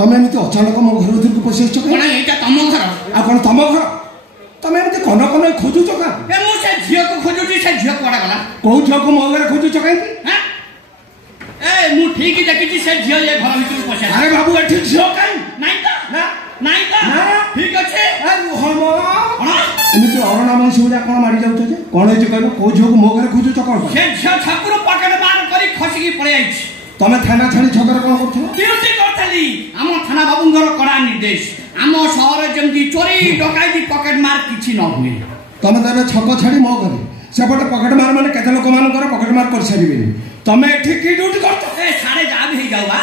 तमें एमती अचानक मो घर भर को पशि कौन एटा तुम घर आ कौन तुम घर तमें एमती कन कन खोजुच का मु से झियो को खोजुची से झियो कोडा गला कौ झियो को मो घर खोजुच कहीं हां ए मु ठीक देखिची से झियो ये घर भीतर पशि अरे बाबू एठी झियो कहीं नहीं तो ना नहीं तो ठीक अच्छे हम एमती अरनाम शिवजा कौन मारी जाऊछ जे कौन हे कहलो कौ झियो को मो घर खोजुच कौन से झियो छकुर पकड़ मार करी खसी की पड़े आइछ तमे थाना छाड़ी छकर कौन करथो ड्यूटी करथली हम थाना बाबूंगर कड़ा निर्देश हम शहर जमती चोरी डकायती पॉकेट मार किछि न हुए तमे तने छक छाड़ी मो घरे सेपटे पॉकेट मार माने केते लोक मान कर पॉकेट मार कर सारिबेनी तमे एठी की ड्यूटी करथो ए साडे जा भी जावा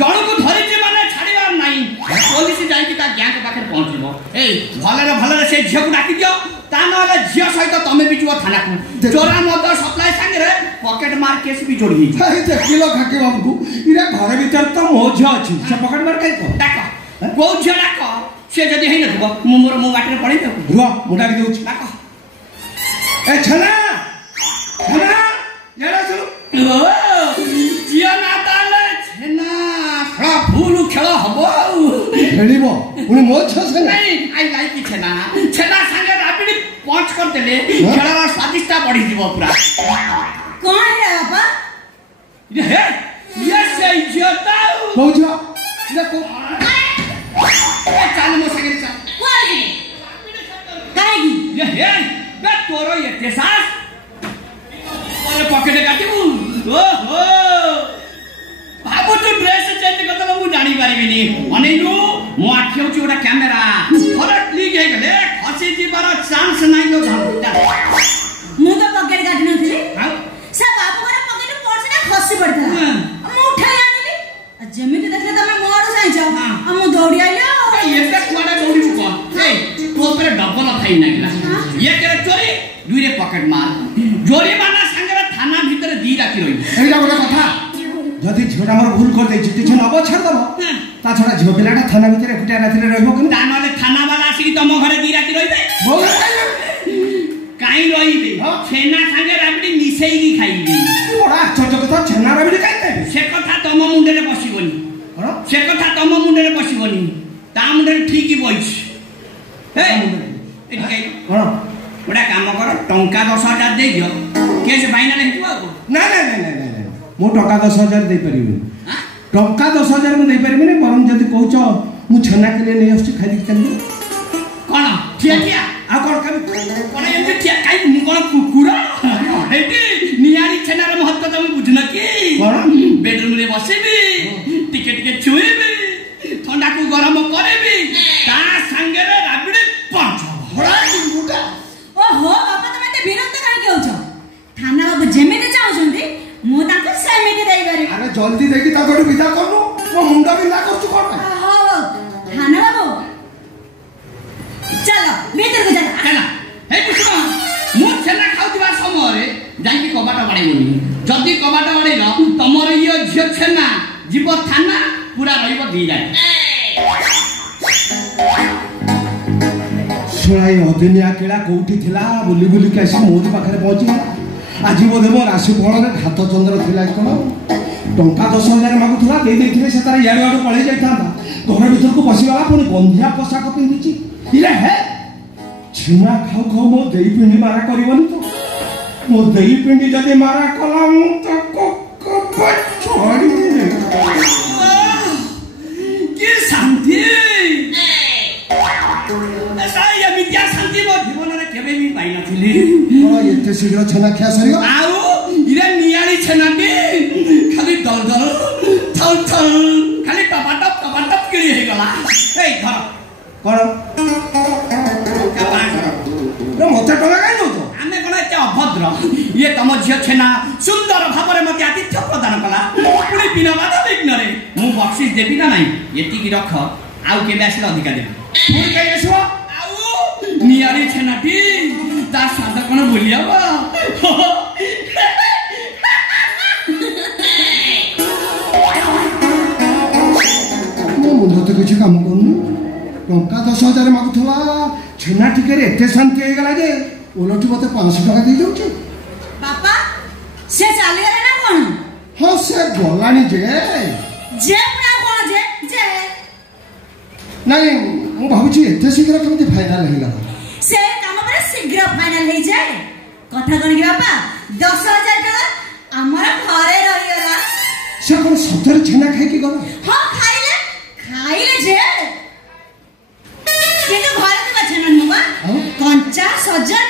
जण को धरि जे माने छाड़ीबार नाही पुलिस जाई की ता गैंग पाखे पहुंचबो ए भलरे से झियो को डाकी दियो ता नले झियो सहित तमे भी जुओ थाना को चोरा मद सप्लाई संगे रे पॉकेट मार केस भी जोड़ी ही हाय देखिलो खाकी बाबू इरा घर भीतर तो मो झियो अछि से पॉकेट मार काई को डाको को झियो डाको से जदी हेइ नथबो मु मोर मु बाटरे पड़ै देबो रुआ मुडा के देउछ डाको ए छना छना येरा चलो झियो ना ताले छना खा फूल खेल हबो खेलिबो उनी मो छ संगे नहीं आई लाइक छना छना संगे रापिडी पहुंच कर देले खेलर स्वादिष्टता बढ़ी जीवो पूरा कौन है बाबा ये से जोता कौ झियो इरा को चल मो संगे चल कोई काहेगी ये बे तोरो ये तेसास और पॉकेट काटिबू ओहो बाबू तू ड्रेस चेंज करत मु जानि पारिबिनी अनेनु मो आखि होची ओटा कैमरा थोड़ा क्लिक हे गले खसी जीवार चांस नाही लो झाटा मु तो पॉकेट काट नथली हां से बाबू घर पॉकेट पर्स ना खसी पड़ता मु उठाई आनिली जेमिति देखले तमे मोर साइ जाओ मु दौड़ी आइलो ये तक कोडा दौड़ी को ए तो पर डबल थाई नागिला ये करे चोरी दुइरे पॉकेट मार जोरी माना संगे थाना भीतर दी राखी रही एटा बड़ा कथा जदि झियोटा मोर भूल कर देछि किछ नब छाड़ दबो ता छोड़ा झियो पिलाटा थाना भीतर एकुटिया रातिरे रहबो कि ता नले थाना वाला आसी तम घरे दी राखी रहिबे मो घर काई काई रहिबे छेना संगे राबडी मिसेई की खाइबे बड़ा आश्चर्य कथा छेना राबडी काई खाइबे से कथा तम मुंडे रे बसिबोनी से कथा तम मुंडे रे बसिबोनी ता मुंडे ठीक ही बइछ हे एठी काई हां बड़ा काम कर टंका 10,000 दे दियो केस फाइनल हेतु ना ना ना ना मो टका 10,000 दे परिबे टका 10,000 में दे परिबे ने परम जदी कहउछ मु छेना के लिए नै आछि खाली चल कोन ठिया ठिया आ कोन कोन एमते ठिया काई मु कोन कुकुरा एटी नियारी छेना रे महत्व तुम बुझन की कोन बेडरूम रे बसेबी टिके टिके छुईबी ठंडा को गरम करेबी ता संगे रे राबडी पंच बड़ा गुटा ओहो बाबा तमे ते विरक्त काहे कहउछ थाना बाबू जेमिति चाहुछंती मु ताको सेमिति देई पारि अरे जल्दी देखि ता गोटे विदा करनु मो मुंडा बिंदा करछु कोन हो थाना बाबू चलो भीतर को चल चला हे पुष्पा मु छेना खाउतिबा समय रे जाई कबाट बाडैबोनी जदी कबाट बाडैलो तमर इयो झियो छेना जीव थाना पूरा रहिबो दी जाय सुनाई अदिनिया केला कोठी थिला बुली बुली कैसे मोज पाखरे पहुंची आज बोधे मोर राशि फल घात चंद्र थिला कोन टंका 10,000 मागुथला दे देथिले से तार यार आडो पळै जाय थांदा घर भीतर को पसिगला पुनी बंधिया पोशाक पिंदिची इरे हे छिना खाऊ खाऊ मो देई पिंडी मारा करबनी तो मो देई पिंडी जदी मारा कला मु तो को छोड़ी की शांति ऐसा ये विद्या शांति मो जीवन रे केबे भी पाई नथिली कोन एते शीघ्र छना खिया सरियो आउ इरे नियाली छना बे खाली दल दल थल थल खाली टपाटप किली हे गला ए धर कोन का पास रे मते टका काई नो तो आमे कोन एते अभद्र ये तम झियो छेना सुंदर भाबरे मते आतिथ्य प्रदान कला पुनी बिना बाधा विघ्न रे मु बख्शिस देबी ना नाही एति की रख आउ केबे आसिला अधिकार देबी पुनी काई आसो आउ नियाली छेनाटी ता सादा कोन भूलियाबा मो मुंड तो किछ काम करनु टंका 10,000 मागुथला छेना टिके रे एते शांति हे गला जे ओलटी मते 500 टका दे जाउची बापा से चली गले ना कोन हां से गलानी जे पुरा कोन जे ନାଇଁ ମୁଁ ଭାବୁଛି ଏତେ ଶୀଘ୍ର କେମିତି ଫାଇନାଲ ହେଇଗଲା। ସେ କାମ ପରେ ଶୀଘ୍ର ଫାଇନାଲ ହେଇଯାଏ। କଥା କଣ କି ବାପା 10,000 ଟଙ୍କା ଆମର ଘରେ ରହିଗଲା। ସେ କଣ ସତରେ ଛେନା ଖାଇକି ଗଲା? ହଁ ଖାଇଲେ ଯେ କିନ୍ତୁ ଘରେ ଥିବା ଛେନା ନୁହଁ ବା କଞ୍ଚା ସଜନ